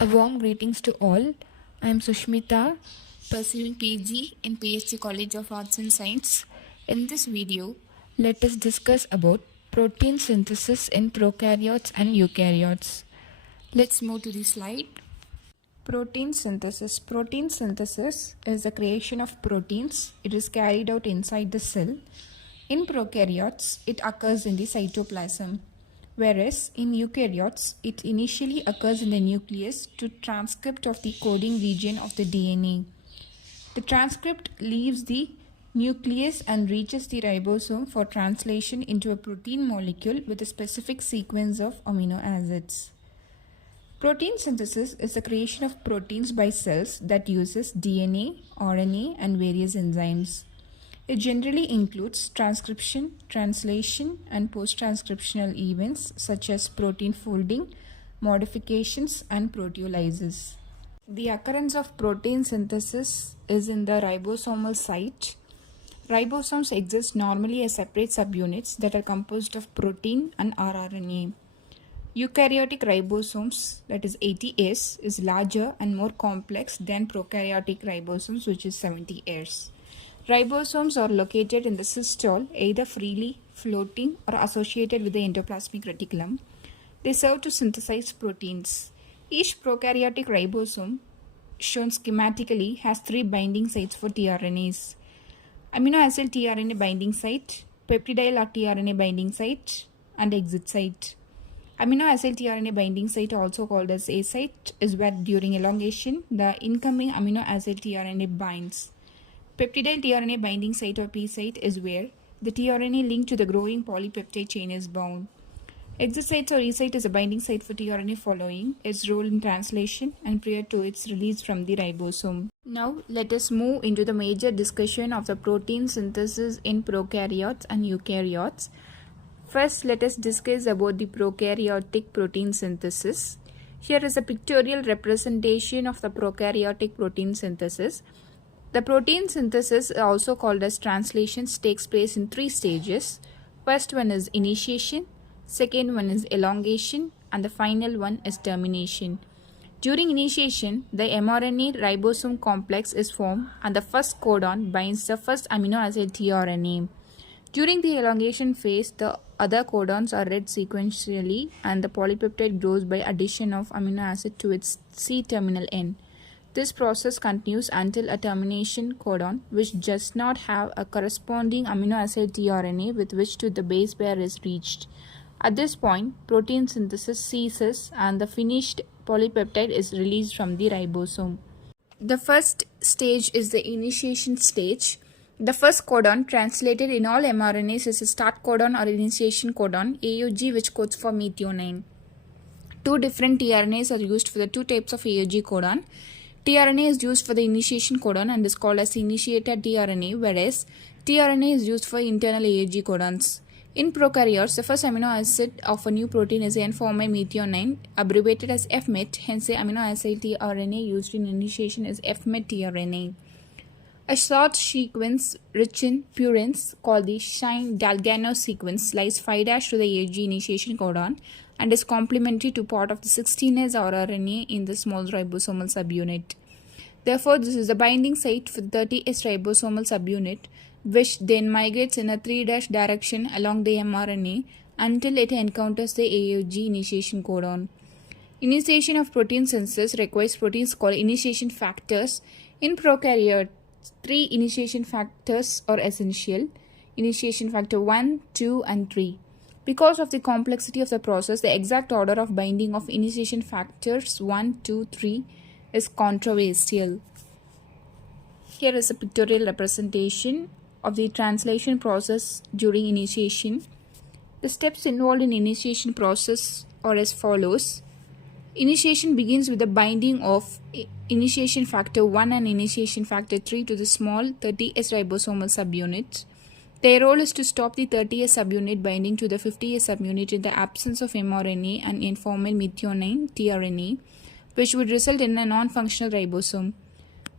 A warm greetings to all. I am Sushmita, pursuing PG in PhD College of Arts and Science. In this video, let us discuss about protein synthesis in prokaryotes and eukaryotes. Let's move to the slide. Protein synthesis. Protein synthesis is the creation of proteins. It is carried out inside the cell. In prokaryotes, it occurs in the cytoplasm. Whereas in eukaryotes, it initially occurs in the nucleus to transcript of the coding region of the DNA. The transcript leaves the nucleus and reaches the ribosome for translation into a protein molecule with a specific sequence of amino acids. Protein synthesis is the creation of proteins by cells that uses DNA, RNA, and various enzymes. It generally includes transcription, translation, and post-transcriptional events such as protein folding, modifications, and proteolysis. The occurrence of protein synthesis is in the ribosomal site. Ribosomes exist normally as separate subunits that are composed of protein and rRNA. Eukaryotic ribosomes, that is ATS, is larger and more complex than prokaryotic ribosomes, which is 70S. Ribosomes are located in the systole, either freely floating or associated with the endoplasmic reticulum. They serve to synthesize proteins. Each prokaryotic ribosome, shown schematically, has 3 binding sites for tRNAs: amino acid tRNA binding site, peptidyl tRNA binding site, and exit site. Amino acid tRNA binding site, also called as A site, is where during elongation the incoming amino acid tRNA binds. Peptidyl tRNA binding site or P site is where the tRNA linked to the growing polypeptide chain is bound. Exit site or E site is a binding site for tRNA following its role in translation and prior to its release from the ribosome. Now let us move into the major discussion of the protein synthesis in prokaryotes and eukaryotes. First, let us discuss about the prokaryotic protein synthesis. Here is a pictorial representation of the prokaryotic protein synthesis. The protein synthesis, also called as translations, takes place in 3 stages. First one is initiation, second one is elongation, and the final one is termination. During initiation, the mRNA ribosome complex is formed and the first codon binds the first amino acid tRNA. During the elongation phase, the other codons are read sequentially and the polypeptide grows by addition of amino acid to its C-terminal end. This process continues until a termination codon, which does not have a corresponding amino acid tRNA with which to the base pair, is reached. At this point, protein synthesis ceases and the finished polypeptide is released from the ribosome. The first stage is the initiation stage. The first codon translated in all mRNAs is a start codon or initiation codon, AUG, which codes for methionine. 2 different tRNAs are used for the 2 types of AUG codon. tRNA is used for the initiation codon and is called as initiated tRNA, whereas tRNA is used for internal AUG codons. In prokaryotes, the first amino acid of a new protein is N-formylmethionine, abbreviated as FMET, hence the amino acid tRNA used in initiation is FMET tRNA. A short sequence rich in purines called the Shine-Dalgano sequence lies 5' to the AUG initiation codon and is complementary to part of the 16S rRNA in the small ribosomal subunit. Therefore, this is the binding site for the 30S ribosomal subunit, which then migrates in a 3' direction along the mRNA until it encounters the AUG initiation codon. Initiation of protein synthesis requires proteins called initiation factors. In prokaryotes, 3 initiation factors are essential: initiation factor 1, 2, and 3. Because of the complexity of the process, the exact order of binding of initiation factors 1, 2, 3 is controversial. Here is a pictorial representation of the translation process during initiation. The steps involved in initiation process are as follows. Initiation begins with the binding of initiation factor 1 and initiation factor 3 to the small 30S ribosomal subunit. Their role is to stop the 30S subunit binding to the 50S subunit in the absence of mRNA and N-formylmethionine tRNA, which would result in a non-functional ribosome.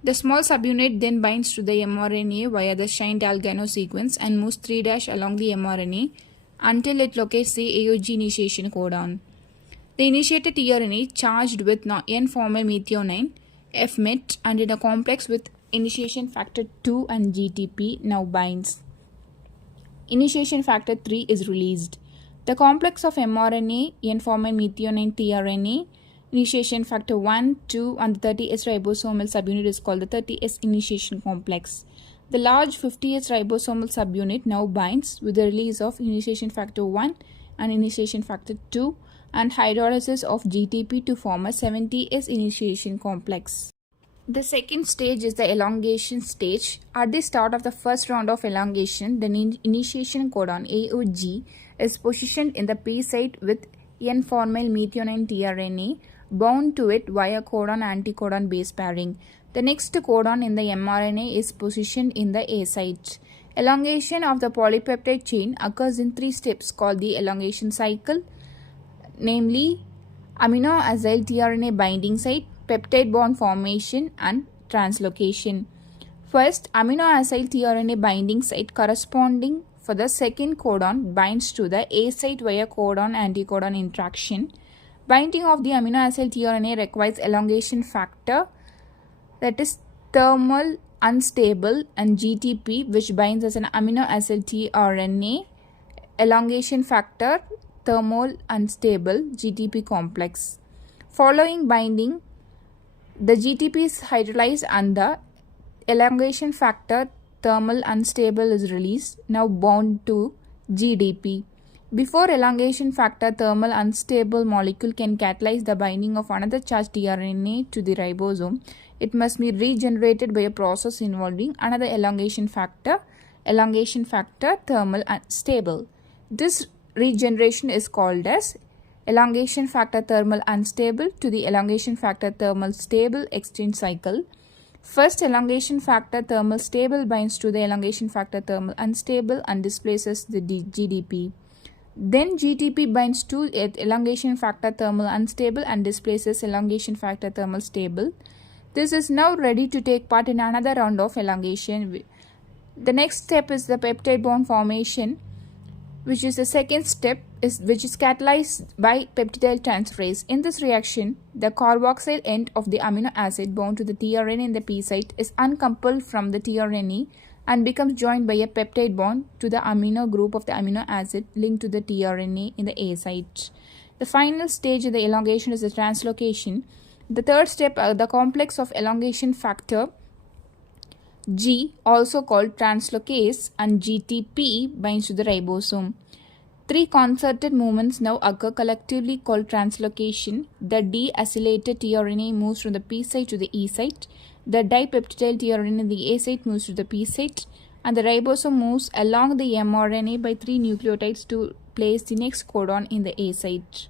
The small subunit then binds to the mRNA via the Shine-Dalgano sequence and moves 3' along the mRNA until it locates the AUG initiation codon. The initiated tRNA charged with N-formyl methionine, FMET, and in a complex with initiation factor 2 and GTP now binds. Initiation factor 3 is released. The complex of mRNA, N-formyl methionine tRNA, initiation factor 1, 2, and the 30S ribosomal subunit is called the 30S initiation complex. The large 50S ribosomal subunit now binds with the release of initiation factor 1 and initiation factor 2 and hydrolysis of GTP to form a 70S initiation complex. The second stage is the elongation stage. At the start of the first round of elongation, the initiation codon AOG is positioned in the P site with N-formyl methionine tRNA bound to it via codon-anticodon base pairing. The next codon in the mRNA is positioned in the A site. Elongation of the polypeptide chain occurs in 3 steps called the elongation cycle, namely amino-acyl tRNA binding site, peptide bond formation, and translocation. First, amino-acyl tRNA binding site corresponding for the second codon binds to the A site via codon-anticodon interaction. Binding of the amino-acyl tRNA requires elongation factor, that is thermal unstable, and GTP, which binds as an amino-acyl tRNA, elongation factor, thermal unstable, GTP complex. Following binding, the GTP is hydrolyzed and the elongation factor, thermal unstable, is released, now bound to GDP. Before elongation factor thermal unstable molecule can catalyze the binding of another charged tRNA to the ribosome, it must be regenerated by a process involving another elongation factor thermal unstable. This regeneration is called as elongation factor thermal unstable to the elongation factor thermal stable exchange cycle. First, elongation factor thermal stable binds to the elongation factor thermal unstable and displaces the GDP. Then GTP binds to elongation factor thermal unstable and displaces elongation factor thermal stable. This is now ready to take part in another round of elongation. The next step is the peptide bond formation, which is the second step, which is catalyzed by peptidyl transferase. In this reaction, the carboxyl end of the amino acid bound to the tRNA in the P site is uncoupled from the tRNA and becomes joined by a peptide bond to the amino group of the amino acid linked to the tRNA in the A site. The final stage of the elongation is the translocation. The third step, the complex of elongation factor G, also called translocase, and GTP binds to the ribosome. 3 concerted movements now occur, collectively called translocation. The deacylated tRNA moves from the P site to the E site. The dipeptidyl tRNA in the A site moves to the P site, and the ribosome moves along the mRNA by 3 nucleotides to place the next codon in the A site.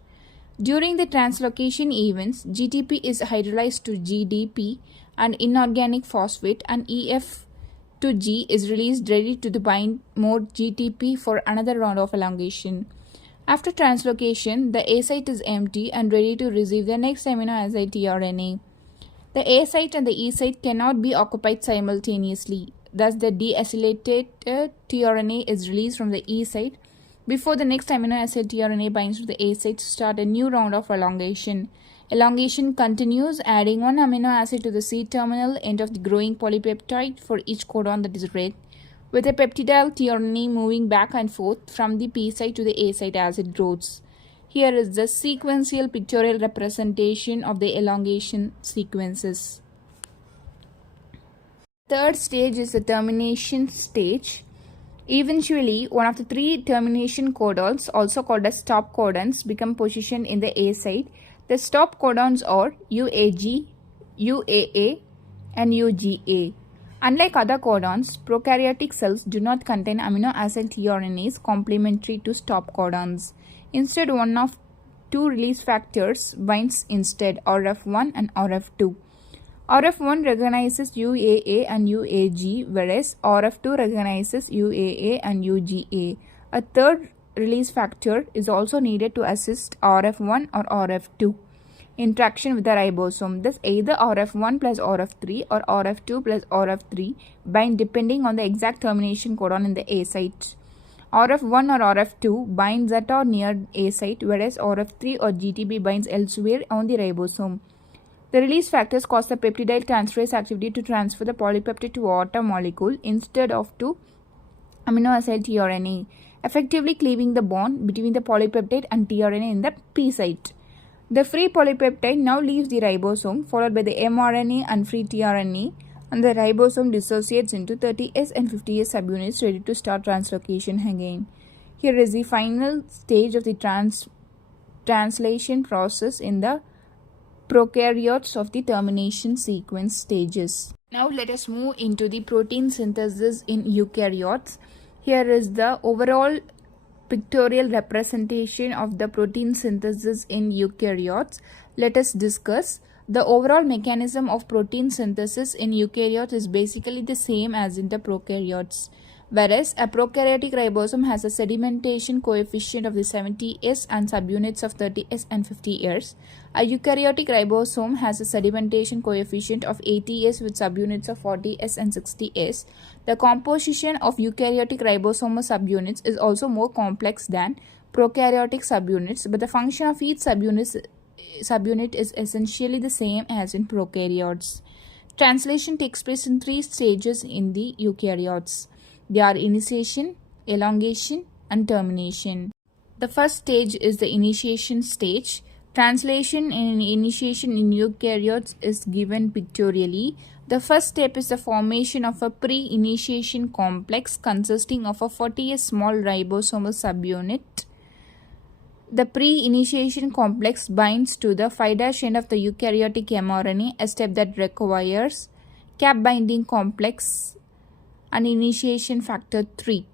During the translocation events, GTP is hydrolyzed to GDP and inorganic phosphate, and EF to G is released ready to bind more GTP for another round of elongation. After translocation, the A site is empty and ready to receive the next amino acid tRNA. The A site and the E site cannot be occupied simultaneously. Thus, the deacylated tRNA is released from the E site before the next amino acid tRNA binds to the A site to start a new round of elongation. Elongation continues, adding 1 amino acid to the C-terminal end of the growing polypeptide for each codon that is read, with a peptidyl tRNA moving back and forth from the P site to the A site as it grows. Here is the sequential pictorial representation of the elongation sequences. Third stage is the termination stage. Eventually, one of the 3 termination codons, also called as stop codons, become positioned in the A site. The stop codons are UAG, UAA, and UGA. Unlike other codons, prokaryotic cells do not contain amino acid tRNAs complementary to stop codons. Instead, one of 2 release factors binds instead, RF1 and RF2. RF1 recognizes UAA and UAG, whereas RF2 recognizes UAA and UGA. A third release factor is also needed to assist RF1 or RF2 interaction with the ribosome. Thus, either RF1 plus RF3 or RF2 plus RF3 bind depending on the exact termination codon in the A site. RF1 or RF2 binds at or near A site, whereas RF3 or GTP binds elsewhere on the ribosome. The release factors cause the peptidyl transferase activity to transfer the polypeptide to water molecule instead of to amino acid tRNA, effectively cleaving the bond between the polypeptide and tRNA in the P site. The free polypeptide now leaves the ribosome, followed by the mRNA and free tRNA, and the ribosome dissociates into 30S and 50S subunits ready to start translocation again. Here is the final stage of the translation process in the prokaryotes of the termination sequence stages. Now let us move into the protein synthesis in eukaryotes. Here is the overall pictorial representation of the protein synthesis in eukaryotes. Let us discuss. The overall mechanism of protein synthesis in eukaryotes is basically the same as in the prokaryotes. Whereas a prokaryotic ribosome has a sedimentation coefficient of the 70S and subunits of 30S and 50S. A eukaryotic ribosome has a sedimentation coefficient of 80S with subunits of 40S and 60S. The composition of eukaryotic ribosomal subunits is also more complex than prokaryotic subunits, but the function of each subunit is essentially the same as in prokaryotes. Translation takes place in 3 stages in the eukaryotes. They are initiation, elongation, and termination. The first stage is the initiation stage. Translation and initiation in eukaryotes is given pictorially. The first step is the formation of a pre-initiation complex consisting of a 40S small ribosomal subunit. The pre-initiation complex binds to the 5' end of the eukaryotic mRNA, a step that requires cap binding complex and initiation factor 3.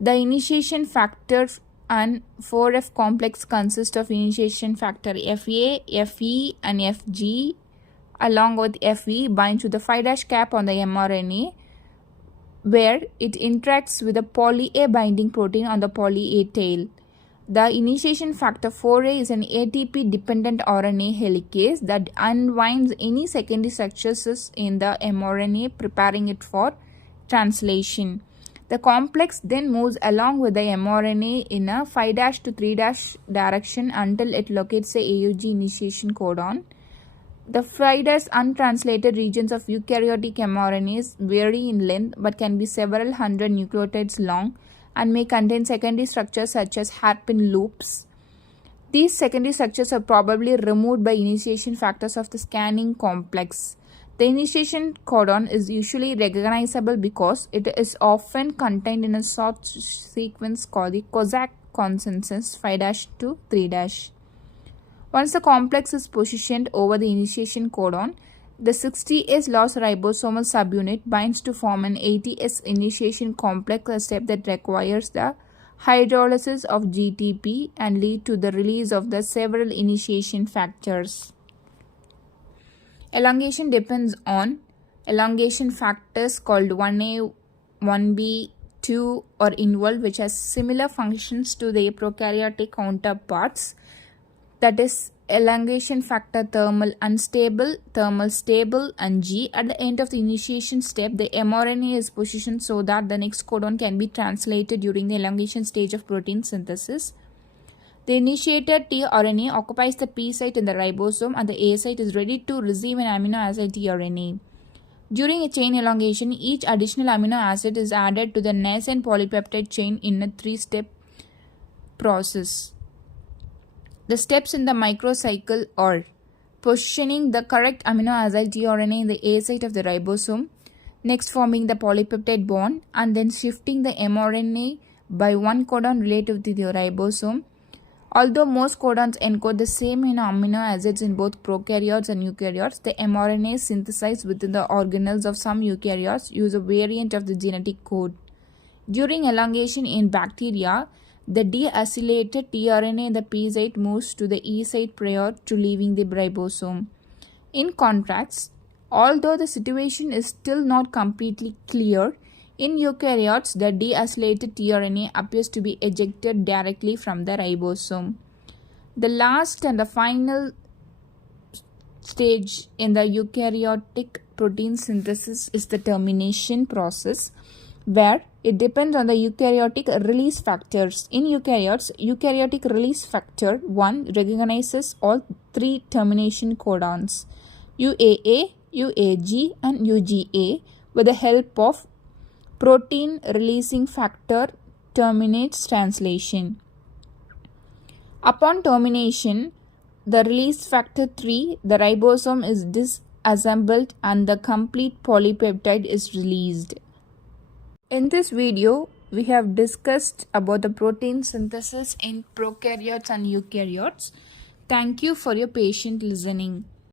The initiation factor and 4F complex consist of initiation factor FA, FE and FG along with FE binds to the 5' cap on the mRNA where it interacts with the poly A binding protein on the poly A tail. The initiation factor 4A is an ATP dependent RNA helicase that unwinds any secondary structures in the mRNA, preparing it for translation. The complex then moves along with the mRNA in a 5' to 3' direction until it locates the AUG initiation codon. The 5' untranslated regions of eukaryotic mRNAs vary in length but can be several hundred nucleotides long and may contain secondary structures such as hairpin loops. These secondary structures are probably removed by initiation factors of the scanning complex. The initiation codon is usually recognizable because it is often contained in a short sequence called the Kozak consensus 5' to 3'. Once the complex is positioned over the initiation codon, the 60S loss ribosomal subunit binds to form an 80S initiation complex, a step that requires the hydrolysis of GTP and lead to the release of the several initiation factors. Elongation depends on elongation factors called 1A, 1B, 2 or involved, which has similar functions to the prokaryotic counterparts, that is elongation factor thermal unstable, thermal stable and G. At the end of the initiation step, the mRNA is positioned so that the next codon can be translated during the elongation stage of protein synthesis. The initiated tRNA occupies the P site in the ribosome and the A site is ready to receive an amino acid tRNA. During a chain elongation, each additional amino acid is added to the nascent polypeptide chain in a 3-step process. The steps in the microcycle are positioning the correct amino acid tRNA in the A site of the ribosome, next forming the polypeptide bond, and then shifting the mRNA by one codon relative to the ribosome. Although most codons encode the same amino acids in both prokaryotes and eukaryotes, the mRNA synthesized within the organelles of some eukaryotes use a variant of the genetic code. During elongation in bacteria, the deacylated tRNA in the P site moves to the E site prior to leaving the ribosome. In contrast, although the situation is still not completely clear, in eukaryotes, the deacylated tRNA appears to be ejected directly from the ribosome. The last and the final stage in the eukaryotic protein synthesis is the termination process, where It depends on the eukaryotic release factors. In eukaryotes, eukaryotic release factor 1 recognizes all three termination codons UAA, UAG, and UGA with the help of protein releasing factor terminates translation. Upon termination, the release factor 3, the ribosome is disassembled and the complete polypeptide is released. In this video, we have discussed about the protein synthesis in prokaryotes and eukaryotes. Thank you for your patient listening.